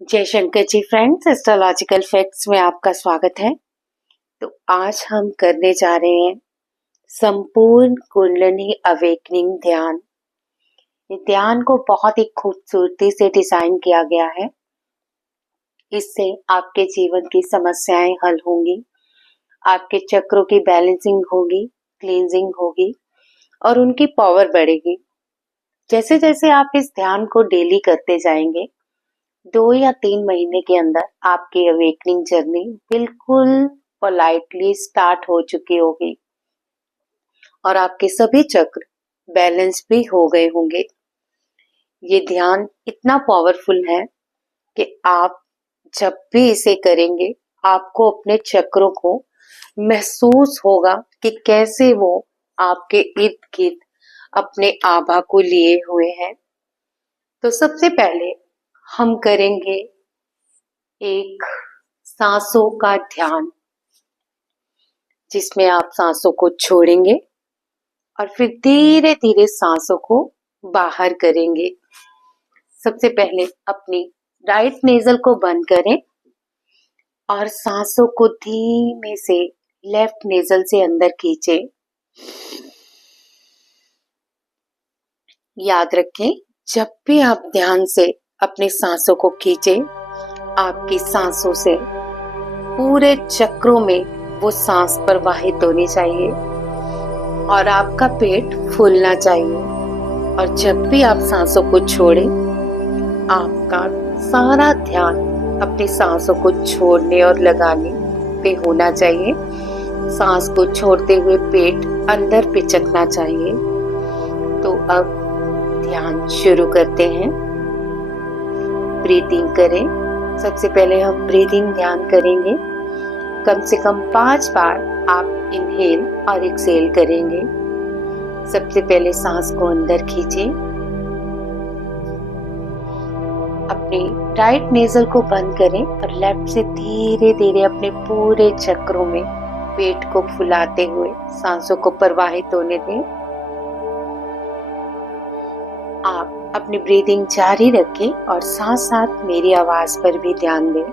जय Shankar ji friends, astrological facts में आपका स्वागत है। तो आज हम करने जा रहे हैं संपूर्ण कुंडलिनी अवेकनिंग ध्यान। ये ध्यान को बहुत ही खूबसूरती से डिजाइन किया गया है। इससे आपके जीवन की समस्याएं हल होंगी, आपके चक्रों की बैलेंसिंग होगी, क्लींजिंग होगी और उनकी पावर बढ़ेगी। जैसे जैसे आप इस ध्यान को डेली करते जाएंगे, 2 या 3 महीने के अंदर आपकी अवेकनिंग जर्नी बिल्कुल पोलाइटली स्टार्ट हो चुकी होगी और आपके सभी चक्र बैलेंस भी हो गए होंगे। ये ध्यान इतना पावरफुल है कि आप जब भी इसे करेंगे, आपको अपने चक्रों को महसूस होगा कि कैसे वो आपके इर्द गिर्द अपने आभा को लिए हुए हैं। तो सबसे पहले हम करेंगे एक सांसों का ध्यान, जिसमें आप सांसों को छोड़ेंगे और फिर धीरे धीरे सांसों को बाहर करेंगे। सबसे पहले अपनी राइट नेजल को बंद करें और सांसों को धीमे से लेफ्ट नेजल से अंदर खींचें। याद रखें, जब भी आप ध्यान से अपनी सांसों को खींचें, आपकी सांसों से पूरे चक्रों में वो सांस प्रवाहित होनी चाहिए और आपका पेट फूलना चाहिए। और जब भी आप सांसों को छोड़ें, आपका सारा ध्यान अपनी सांसों को छोड़ने और लगाने पे होना चाहिए। सांस को छोड़ते हुए पेट अंदर पिचकना चाहिए। तो अब ध्यान शुरू करते हैं। ब्रीदिंग करें। सबसे पहले हम ब्रीदिंग ध्यान करेंगे। कम से कम 5 बार आप इनहेल और एक्सहेल करेंगे। सबसे पहले सांस को अंदर खींचें, अपने राइट नेजल को बंद करें और लेफ्ट से धीरे धीरे अपने पूरे चक्रों में पेट को फुलाते हुए सांसों को प्रवाहित होने दें। आप अपनी ब्रीदिंग जारी रखें और साथ साथ मेरी आवाज पर भी ध्यान दें।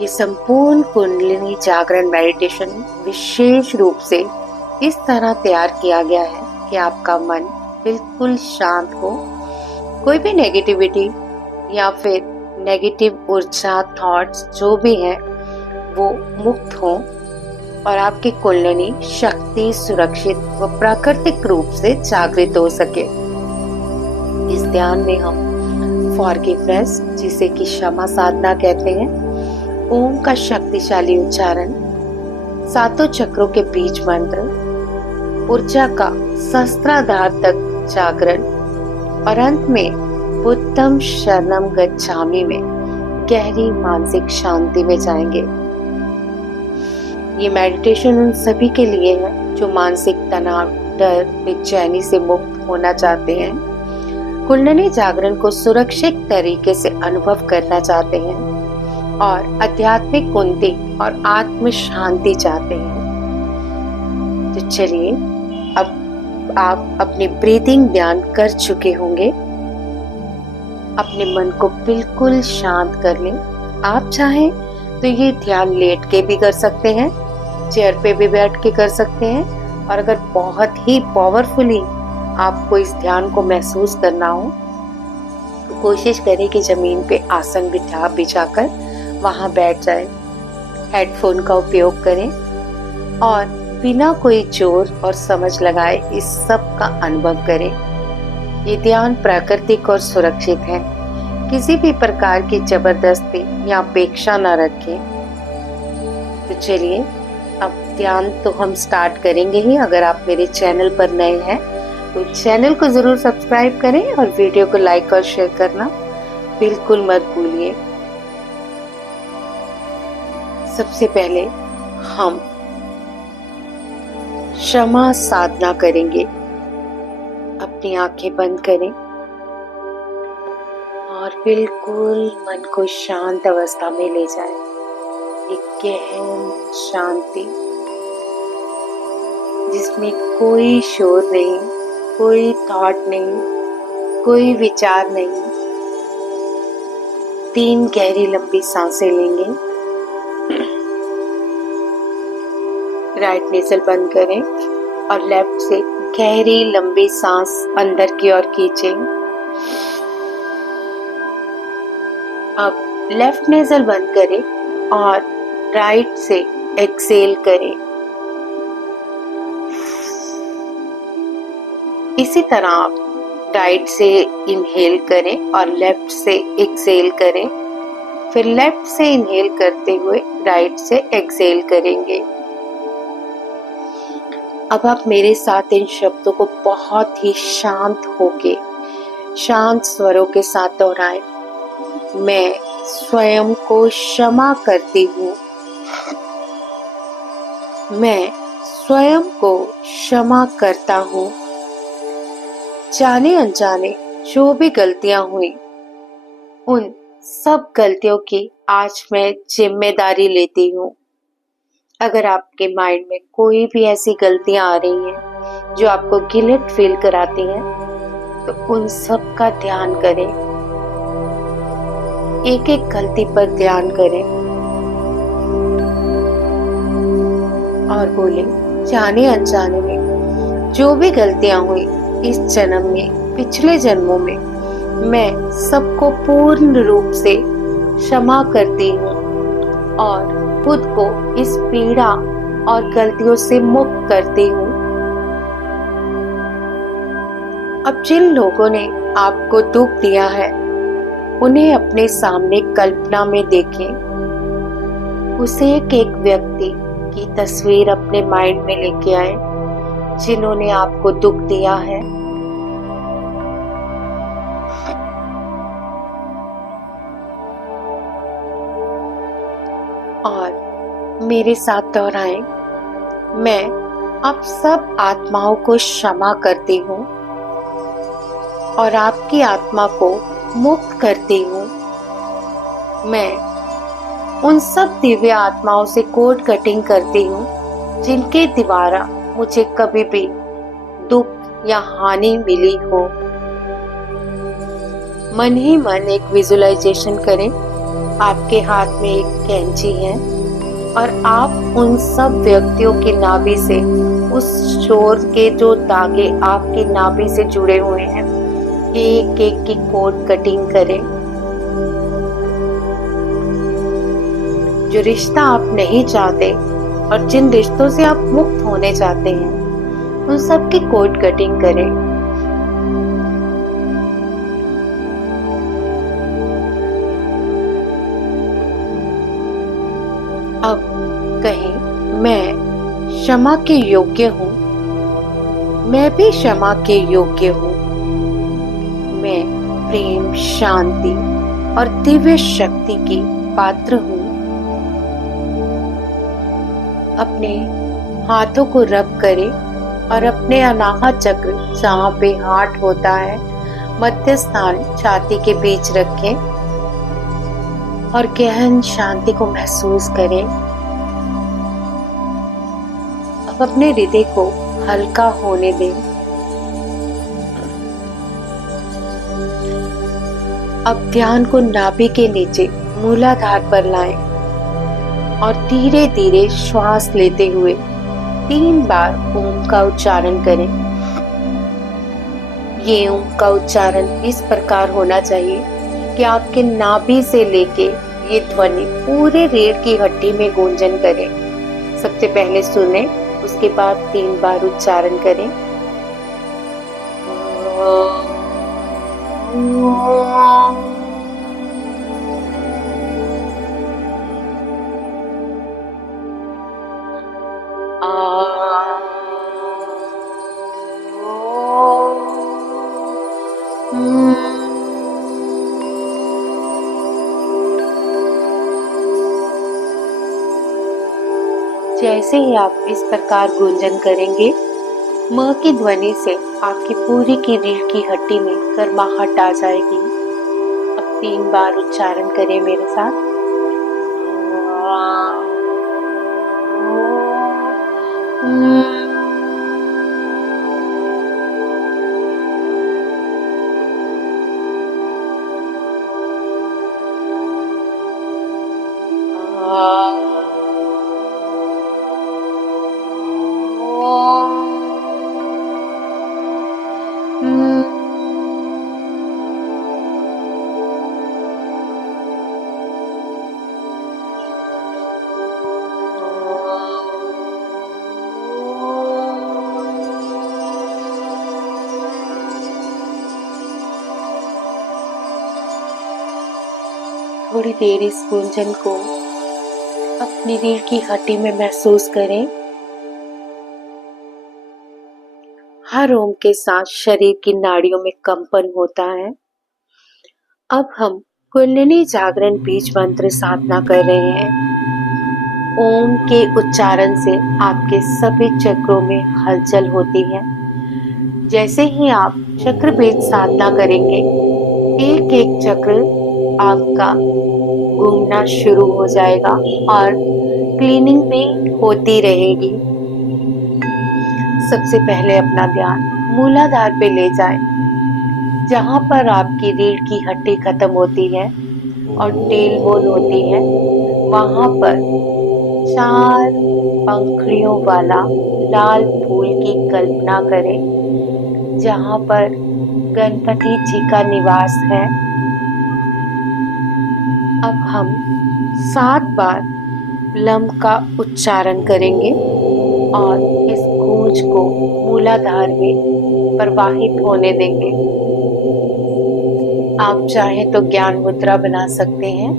ये संपूर्ण कुंडलिनी जागरण मेडिटेशन विशेष रूप से इस तरह तैयार किया गया है कि आपका मन बिल्कुल शांत हो, कोई भी नेगेटिविटी या फिर नेगेटिव ऊर्जा थॉट्स जो भी हैं वो मुक्त हो और आपकी कुंडलिनी शक्ति सुरक्षित व प्राकृतिक रूप से जागृत हो सके। इस ध्यान में हम फॉरगिवनेस, जिसे कि क्षमा साधना कहते हैं, ओम का शक्तिशाली उच्चारण, 7 चक्रों के बीज मंत्र, ऊर्जा का सहस्त्राधार तक जागरण और अंत में बुद्धम शरणम गच्छामि में गहरी मानसिक शांति में जाएंगे। ये मेडिटेशन उन सभी के लिए है जो मानसिक तनाव, डर, बेचैनी से मुक्त होना चाहते हैं, कुंडलिनी जागरण को सुरक्षित तरीके से अनुभव करना चाहते हैं और आध्यात्मिक उन्नति और आत्म शांति चाहते हैं। तो चलिए, अब आप अपनी ब्रीदिंग ध्यान कर चुके होंगे। अपने मन को बिल्कुल शांत कर लें। आप चाहें तो ये ध्यान लेट के भी कर सकते हैं, चेयर पे भी बैठ के कर सकते हैं, और अगर बहुत ही पावरफुली आपको इस ध्यान को महसूस करना हो तो कोशिश करें कि जमीन पे आसन बिछाकर वहां बैठ जाए। हेडफोन का उपयोग करें और बिना कोई जोर और समझ लगाए इस सब का अनुभव करें। ये ध्यान प्राकृतिक और सुरक्षित है। किसी भी प्रकार की जबरदस्ती या अपेक्षा न रखें। तो चलिए, अब ध्यान तो हम स्टार्ट करेंगे ही। अगर आप मेरे चैनल पर नए हैं तो चैनल को जरूर सब्सक्राइब करें और वीडियो को लाइक और शेयर करना बिल्कुल मत भूलिए। सबसे पहले हम क्षमा साधना करेंगे। अपनी आंखें बंद करें और बिल्कुल मन को शांत अवस्था में ले जाएं। एक गहन शांति जिसमें कोई शोर नहीं, कोई थॉट नहीं, कोई विचार नहीं, 3 गहरी लंबी सांसें लेंगे। राइट नेजल बंद करें और लेफ्ट से गहरी लंबी सांस अंदर की ओर खींचें। अब लेफ्ट नेजल बंद करें और राइट से एक्सेल करें। इसी तरह आप राइट से इनहेल करें और लेफ्ट से एक्सेल करें, फिर लेफ्ट से इनहेल करते हुए राइट से एक्सेल करेंगे। अब आप मेरे साथ इन शब्दों को बहुत ही शांत होके, शांत स्वरों के साथ दोहराएं। मैं स्वयं को क्षमा करती हूँ। मैं स्वयं को क्षमा करता हूँ। जाने अनजाने जो भी गलतियां हुई, उन सब गलतियों की आज मैं जिम्मेदारी लेती हूँ। अगर आपके माइंड में कोई भी ऐसी गलतियां आ रही हैं जो आपको गिल्ट फील कराती हैं, तो उन सब का ध्यान करें। एक एक गलती पर ध्यान करें और बोले, जाने अनजाने में जो भी गलतियां हुई इस जन्म में, पिछले जन्मों में, मैं सबको पूर्ण रूप से क्षमा करती हूँ और खुद को इस पीड़ा और गलतियों से मुक्त करती हूँ। अब जिन लोगों ने आपको दुख दिया है, उन्हें अपने सामने कल्पना में देखें। उस एक एक व्यक्ति की तस्वीर अपने माइंड में लेके आए जिन्होंने आपको दुख दिया है। और मेरे साथ दोहराएं, मैं आप सब आत्माओं को क्षमा करती हूँ और आपकी आत्मा को मुक्त करती हूँ। मैं उन सब दिव्य आत्माओं से कोड कटिंग करती हूँ जिनके द्वारा मुझे कभी भी दुख या हानि मिली हो। मन ही मन एक विजुअलाइजेशन करें। आपके हाथ में एक कैंची है और आप उन सब व्यक्तियों की नाभि से, उस शोर के जो धागे आपकी नाभि से जुड़े हुए हैं, एक एक की कोड कटिंग करें। जो रिश्ता आप नहीं चाहते और जिन रिश्तों से आप मुक्त होने चाहते हैं, उन सब की कोड कटिंग करें। अब कहें, मैं क्षमा के योग्य हूँ। मैं भी क्षमा के योग्य हूँ। मैं प्रेम, शांति और दिव्य शक्ति की पात्र हूँ। अपने हाथों को रब करें और अपने अनाहत चक्र, जहाँ पे हार्ट होता है, मध्य स्थान छाती के बीच रखें और गहन शांति को महसूस करें। अब अपने हृदय को हल्का होने दें। अब ध्यान को नाभि के नीचे मूलाधार पर लाएं और धीरे धीरे श्वास लेते हुए 3 बार ओम का उच्चारण करें। ये ओम का उच्चारण इस प्रकार होना चाहिए कि आपके नाभि से लेके ये ध्वनि पूरे रीढ़ की हड्डी में गूंजन करे। सबसे पहले सुने, उसके बाद 3 बार उच्चारण करें। जैसे ही आप इस प्रकार गूंजन करेंगे, म की ध्वनि से आपकी पूरी की रीढ़ की हड्डी में गर्माहट आ जाएगी। अब 3 बार उच्चारण करें मेरे साथ। थोड़ी देर इस गुंजन को अपनी रीढ़ की हड्डी में महसूस करें। हर ओम के साथ शरीर की नाड़ियों में कंपन होता है। अब हम कुंडलिनी जागरण बीज मंत्र साधना कर रहे हैं। ओम के उच्चारण से आपके सभी चक्रों में हलचल होती है। जैसे ही आप चक्र भेद साधना करेंगे, एक एक चक्र आपका घूमना शुरू हो जाएगा और क्लीनिंग भी होती रहेगी। सबसे पहले अपना ध्यान मूलाधार पे ले जाएं, जहां पर आपकी रीढ़ की हड्डी खत्म होती है और टेल बोन होती है। वहां पर 4 पंखुड़ियों वाला लाल फूल की कल्पना करें, जहां पर गणपति जी का निवास है। अब हम 7 बार लम का उच्चारण करेंगे और इस गूंज को मूलाधार में प्रवाहित होने देंगे। आप चाहें तो ज्ञान मुद्रा बना सकते हैं।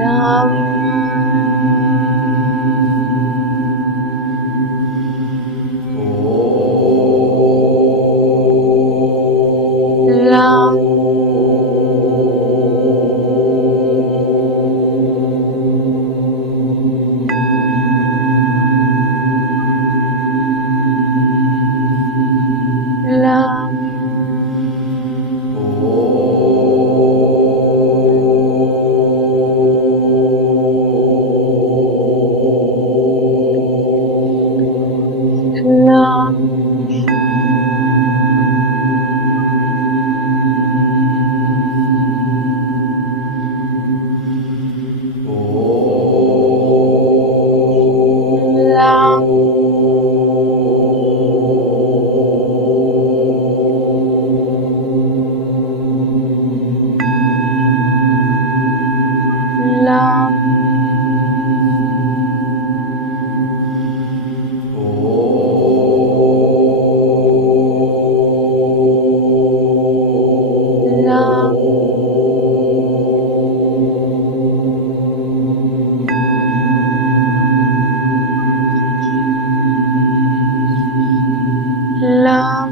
Lump lump lump lump lump lump lump lump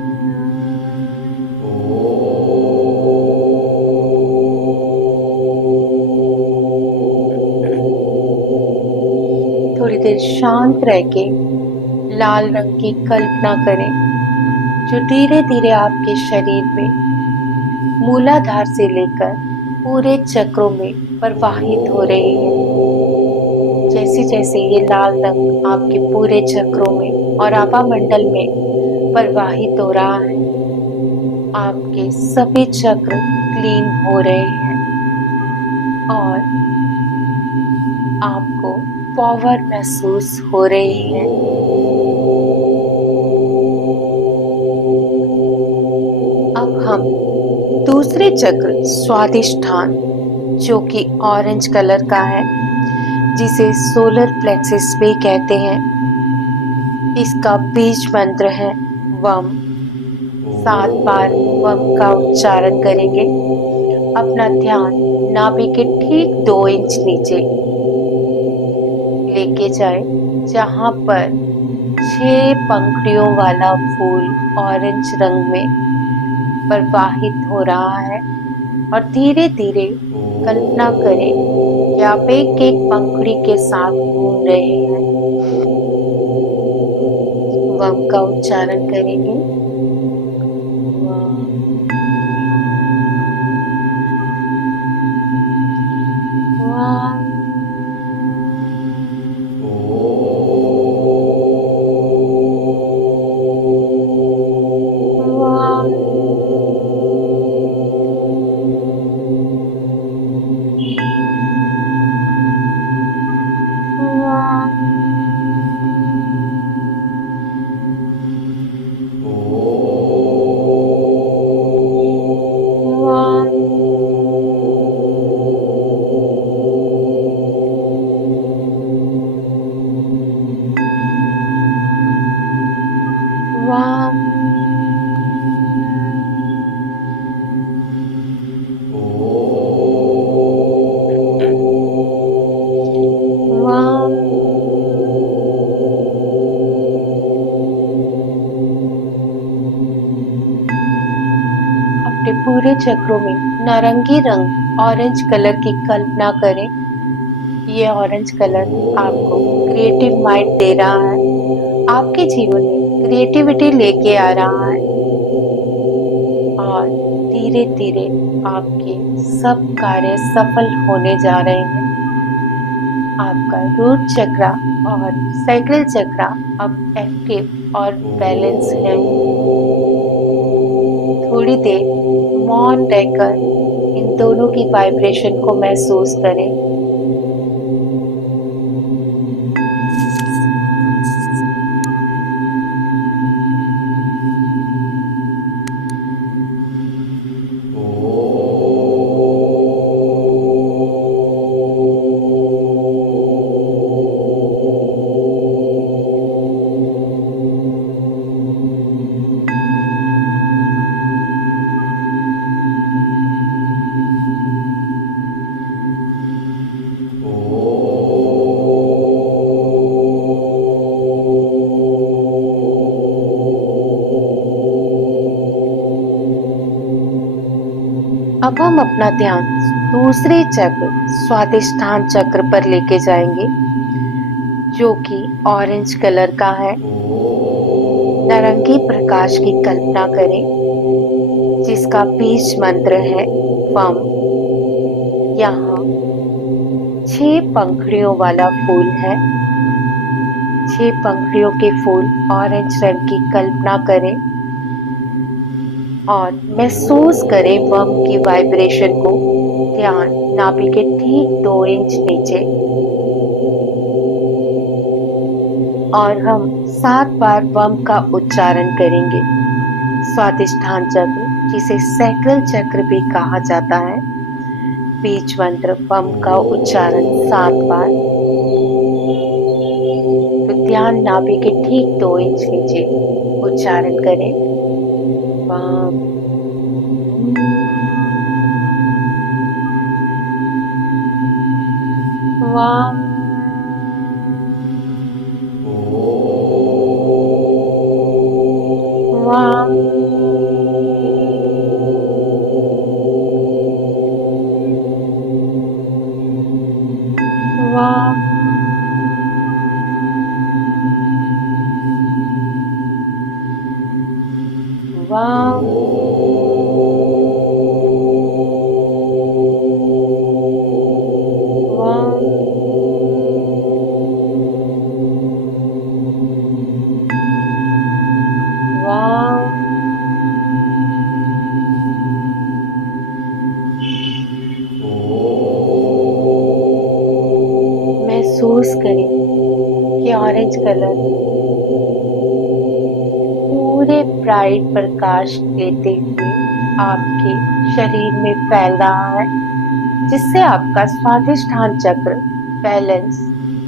थोड़ी देर शांत रह के लाल रंग की कल्पना करें, जो धीरे धीरे आपके शरीर में मूलाधार से लेकर पूरे चक्रों में प्रवाहित हो रही है। जैसे जैसे ये लाल रंग आपके पूरे चक्रों में और आभा मंडल में प्रवाहित हो रहा है, आपके सभी चक्र क्लीन हो रहे हैं और आपको पावर महसूस हो रही है। अब हम दूसरे चक्र स्वादिष्ठान, जो कि ऑरेंज कलर का है, जिसे सोलर प्लेक्सस भी कहते हैं, इसका बीज मंत्र है वम। 7 बार वम का उच्चारण करेंगे। अपना ध्यान नाभि के ठीक 2 इंच नीचे लेके जाए, जहां पर 6 पंखुड़ियों वाला फूल ऑरेंज रंग में प्रवाहित हो रहा है और धीरे धीरे कल्पना करें कि आप एक एक पंखुड़ी के साथ घूम रहे हैं। वम का उच्चारण करेंगे। चक्रों में नारंगी रंग ऑरेंज कलर की कल्पना करें। ये ऑरेंज कलर आपको क्रिएटिव माइंड दे रहा है, आपके जीवन में क्रिएटिविटी लेके आ रहा है और धीरे धीरे आपके सब कार्य सफल होने जा रहे हैं। आपका रूट चक्रा और सैक्रल चक्रा अब एक्टिव और बैलेंस है। थोड़ी देर मौन रहकर इन दोनों की वाइब्रेशन को महसूस करें। अब हम अपना ध्यान दूसरे चक्र स्वादिष्ठान चक्र पर लेके जाएंगे, जो कि ऑरेंज कलर का है। नारंगी प्रकाश की कल्पना करें, जिसका बीज मंत्र है वम। यहाँ 6 पंखुड़ियों वाला फूल है। 6 पंखुड़ियों के फूल ऑरेंज रंग की कल्पना करें और महसूस करें वम की वाइब्रेशन को। ध्यान नाभि के ठीक 2 इंच नीचे, और हम 7 बार वम का उच्चारण करेंगे। स्वादिष्ठान चक्र, जिसे सैक्रल चक्र भी कहा जाता है, बीज मंत्र वम का उच्चारण 7 बार। तो ध्यान नाभि के ठीक 2 इंच नीचे उच्चारण करें। वम वम वम वम वम महसूस करें कि ऑरेंज कलर पूरे ब्राइट प्रकाश लेते हुए आपके शरीर में फैल रहा है, जिससे आपका स्वादिष्ठान चक्र बैलेंस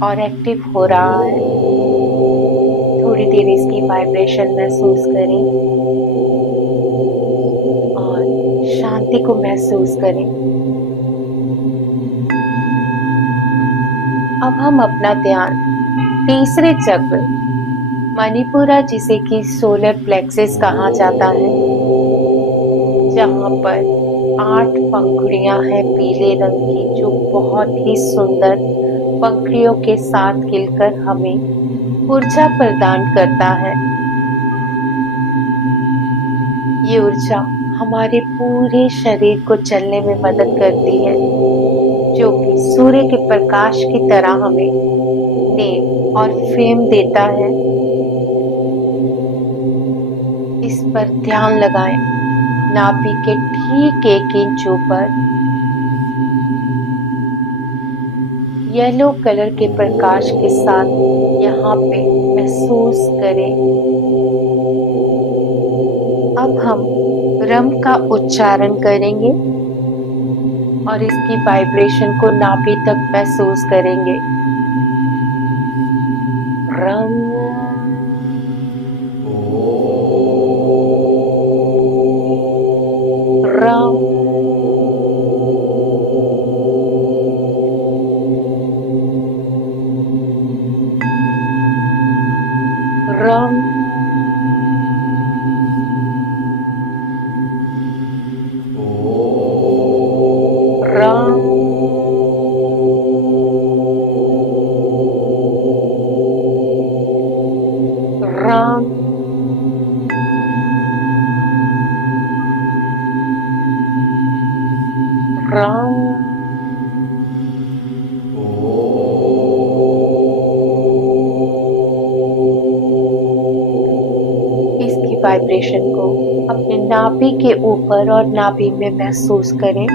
और एक्टिव हो रहा है। थोड़ी देर इसकी वाइब्रेशन महसूस करें और शांति को महसूस करें। अब हम अपना ध्यान तीसरे चक्र मणिपुरा, जिसे कि सोलर प्लेक्सस कहा जाता है, जहाँ पर 8 पंखुड़ियां हैं पीले रंग की, जो बहुत ही सुंदर पंखुड़ियों के साथ खिलकर हमें ऊर्जा प्रदान करता है। ये ऊर्जा हमारे पूरे शरीर को चलने में मदद करती है, जो कि सूर्य के प्रकाश की तरह हमें नेम और फेम देता है। इस पर ध्यान लगाएं। नाभि के ठीक 1 इंच ऊपर येलो कलर के प्रकाश के साथ यहाँ पे महसूस करें। अब हम रम का उच्चारण करेंगे और इसकी वाइब्रेशन को नाभि तक महसूस करेंगे। रम रम रम ह्रां। इसकी वाइब्रेशन को अपने नाभि के ऊपर और नाभि में महसूस करें।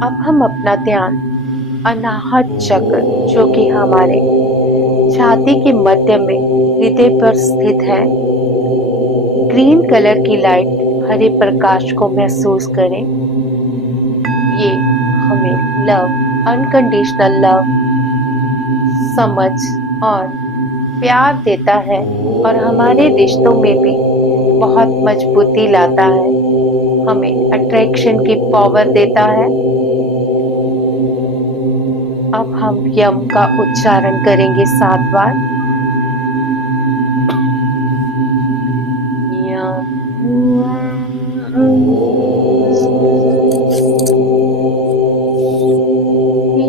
अब हम अपना ध्यान अनाहत चक्र, जो कि हमारे छाती के मध्य में हृदय पर स्थित है, ग्रीन कलर की लाइट, हरे प्रकाश को महसूस करें। ये हमें लव, अनकंडीशनल लव, समझ और प्यार देता है और हमारे रिश्तों में भी बहुत मजबूती लाता है, हमें अट्रैक्शन की पावर देता है। अब हम यम का उच्चारण करेंगे 7 बार। यम,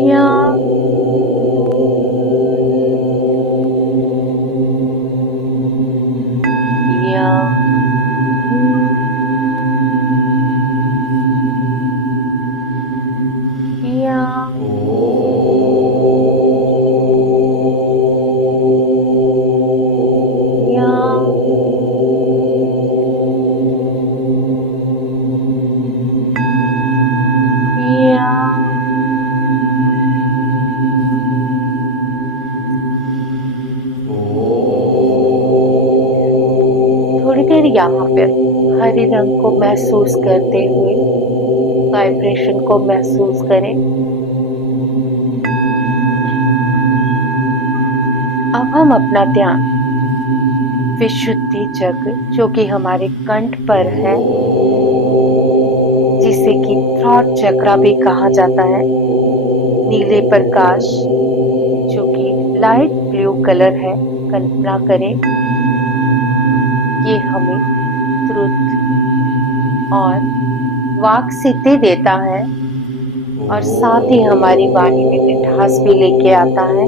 यम, थोड़ी देर यहाँ पर हरे रंग को महसूस करते हुए वाइब्रेशन को महसूस करें। अब हम अपना ध्यान विशुद्धि चक्र, जो कि हमारे कंठ पर है, जिसे कि थ्रॉट चक्र भी कहा जाता है, नीले प्रकाश, जो कि लाइट ब्लू कलर है, कल्पना करें। ये हमें ट्रुथ और वाक सिद्धि देता है और साथ ही हमारी वाणी में मिठास भी लेके आता है।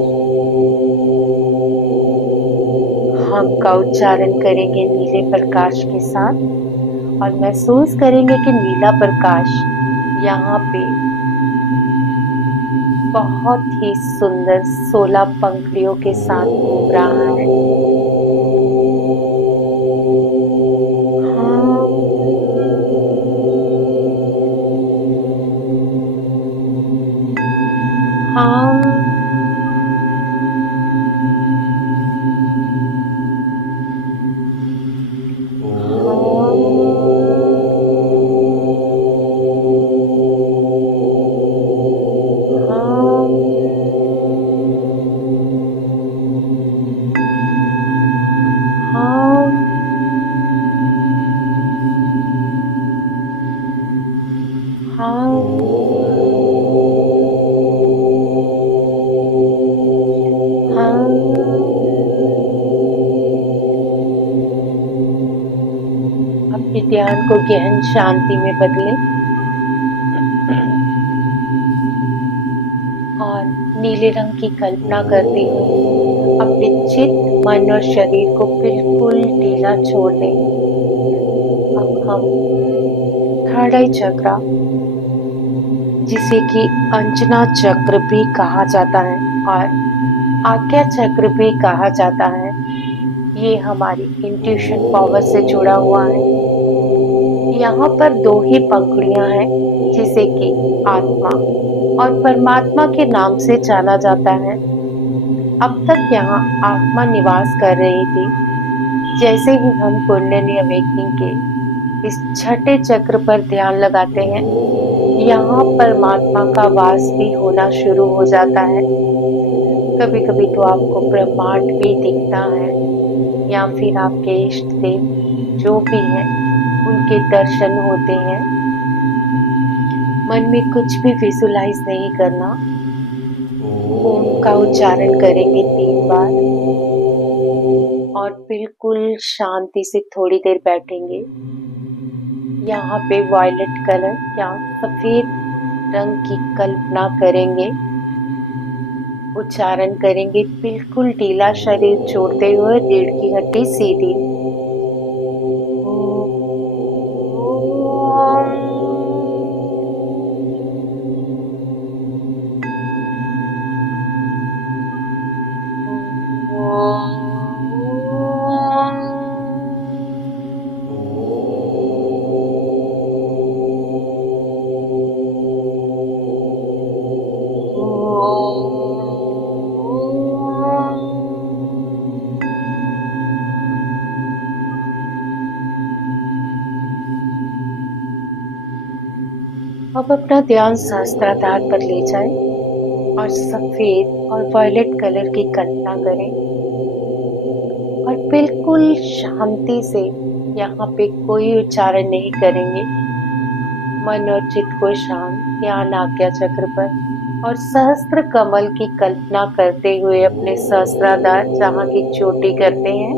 हम का उच्चारण करेंगे नीले प्रकाश के साथ और महसूस करेंगे कि नीला प्रकाश यहाँ पे बहुत ही सुंदर 16 पंखुड़ियों के साथ घूम रहा है। अपने ध्यान को गहन शांति में बदलें और नीले रंग की कल्पना करते हुए अपने चित्त, मन और शरीर को बिल्कुल ढीला छोड़ दें। अब हम थर्ड आई चक्र, जिसे कि अंजना चक्र भी कहा जाता है और आज्ञा चक्र भी कहा जाता है, ये हमारी इंट्यूशन पावर से जुड़ा हुआ है। यहाँ पर 2 ही पंखुड़ियाँ हैं, जिसे कि आत्मा और परमात्मा के नाम से जाना जाता है। अब तक यहाँ आत्मा निवास कर रही थी। जैसे ही हम कुंडलिनी अवेकनिंग के इस छठे चक्र पर ध्यान लगाते हैं, यहाँ परमात्मा का वास भी होना शुरू हो जाता है। कभी कभी तो आपको ब्रह्मांड भी दिखता है या फिर आपके इष्ट देव जो भी हैं उनके दर्शन होते हैं। मन में कुछ भी विजुलाइज नहीं करना। ओम का उच्चारण करेंगे 3 बार और बिल्कुल शांति से थोड़ी देर बैठेंगे। यहाँ पे वायलेट कलर या सफेद रंग की कल्पना करेंगे, उच्चारण करेंगे बिल्कुल ढीला शरीर छोड़ते हुए, रीढ़ की हड्डी सीधी। ओम अब अपना ध्यान सहस्त्राधार पर ले जाएं और सफेद और वायलेट कलर की कल्पना करें और बिल्कुल शांति से यहाँ पे कोई उच्चारण नहीं करेंगे। मन और चित्त को शांत ध्यान आज्ञा चक्र पर और सहस्त्र कमल की कल्पना करते हुए अपने सहस्त्राधार जहाँ की चोटी करते हैं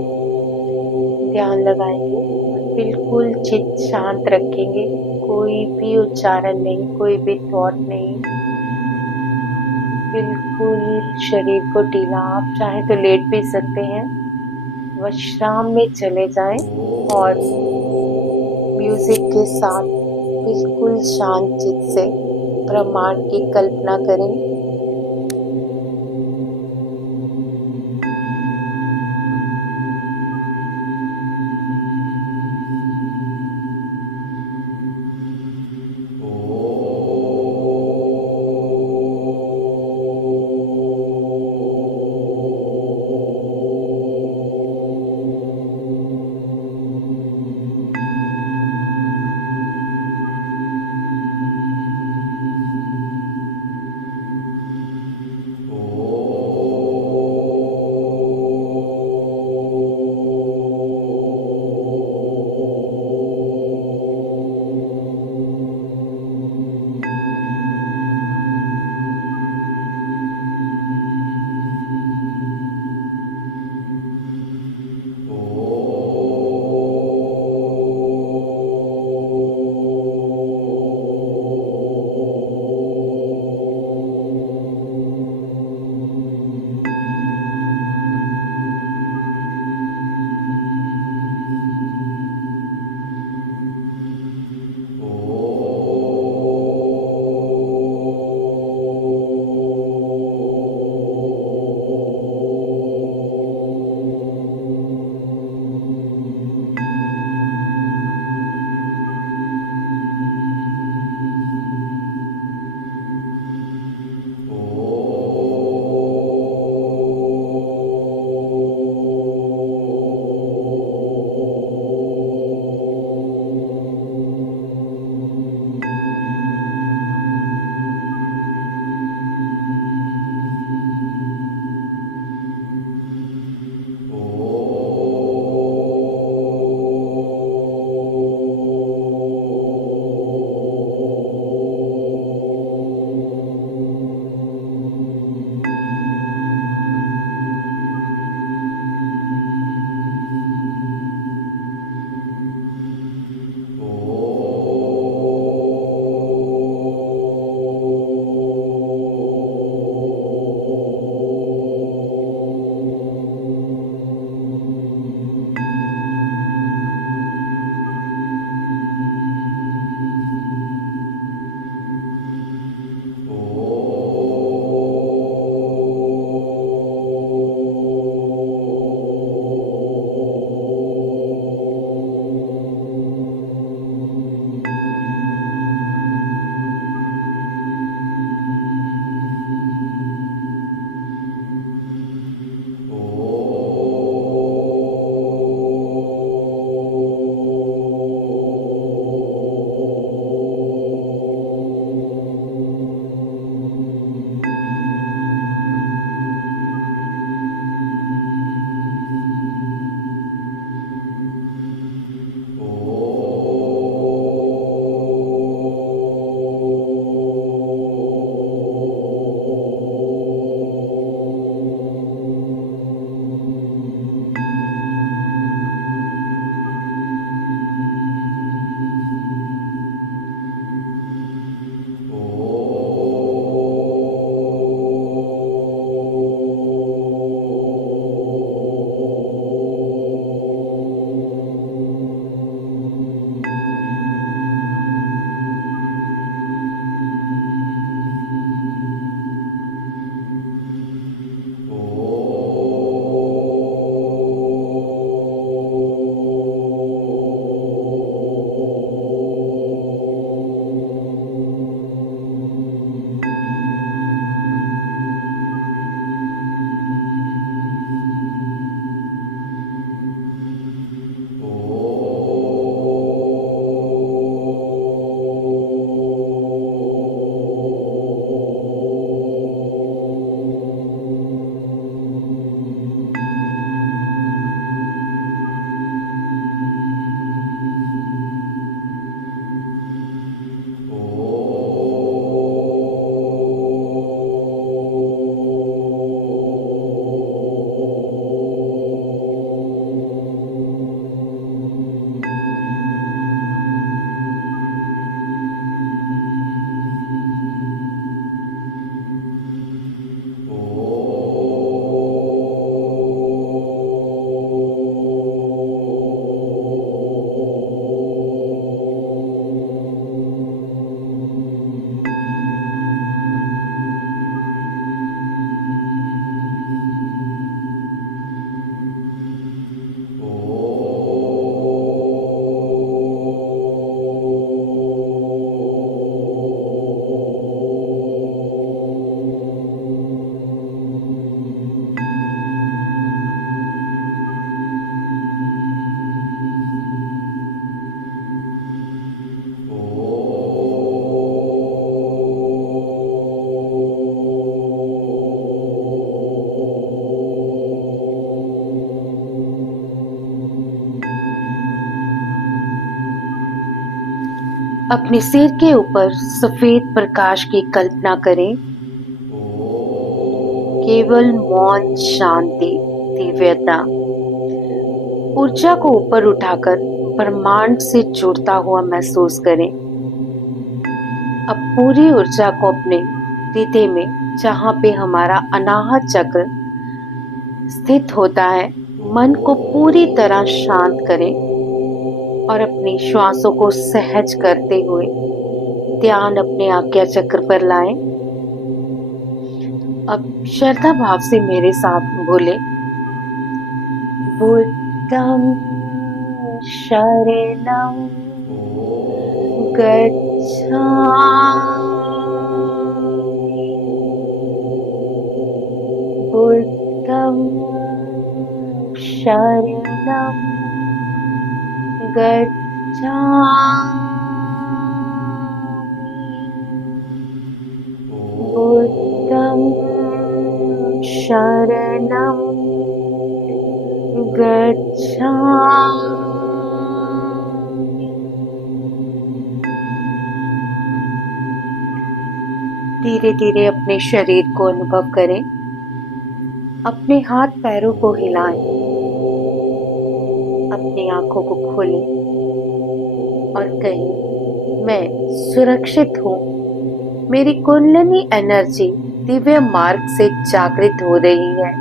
ध्यान लगाएंगे। बिल्कुल चित्त शांत रखेंगे, कोई भी उच्चारण नहीं, कोई भी थॉट नहीं। बिल्कुल शरीर को ढीला, आप चाहे तो लेट भी सकते हैं। विश्राम में चले जाएं और म्यूजिक के साथ बिल्कुल शांत चित्त से ब्रह्मांड की कल्पना करें। अपने सिर के ऊपर सफेद प्रकाश की कल्पना करें। केवल मौन, शांति, दिव्यता, ऊर्जा को ऊपर उठाकर ब्रह्मांड से जुड़ता हुआ महसूस करें। अब पूरी ऊर्जा को अपने हृदय में, जहाँ पे हमारा अनाहत चक्र स्थित होता है, मन को पूरी तरह शांत करें और अपनी श्वासों को सहज करते हुए ध्यान अपने आज्ञा चक्र पर लाएं। अब श्रद्धा भाव से मेरे साथ बोले, बुद्धं शरणं गच्छामि, बुद्धं शरणं गच्छामि, बुद्धं शरणं गच्छामि। धीरे धीरे अपने शरीर को अनुभव करें। अपने हाथ पैरों को हिलाएं, अपनी आंखों को खोलें और कहें, मैं सुरक्षित हूँ। मेरी कुंडलिनी एनर्जी दिव्य मार्ग से जागृत हो रही है।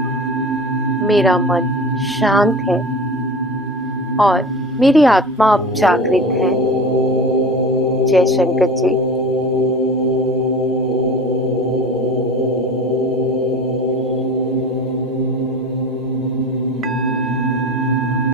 मेरा मन शांत है और मेरी आत्मा अब जागृत है। जय शंकर जी।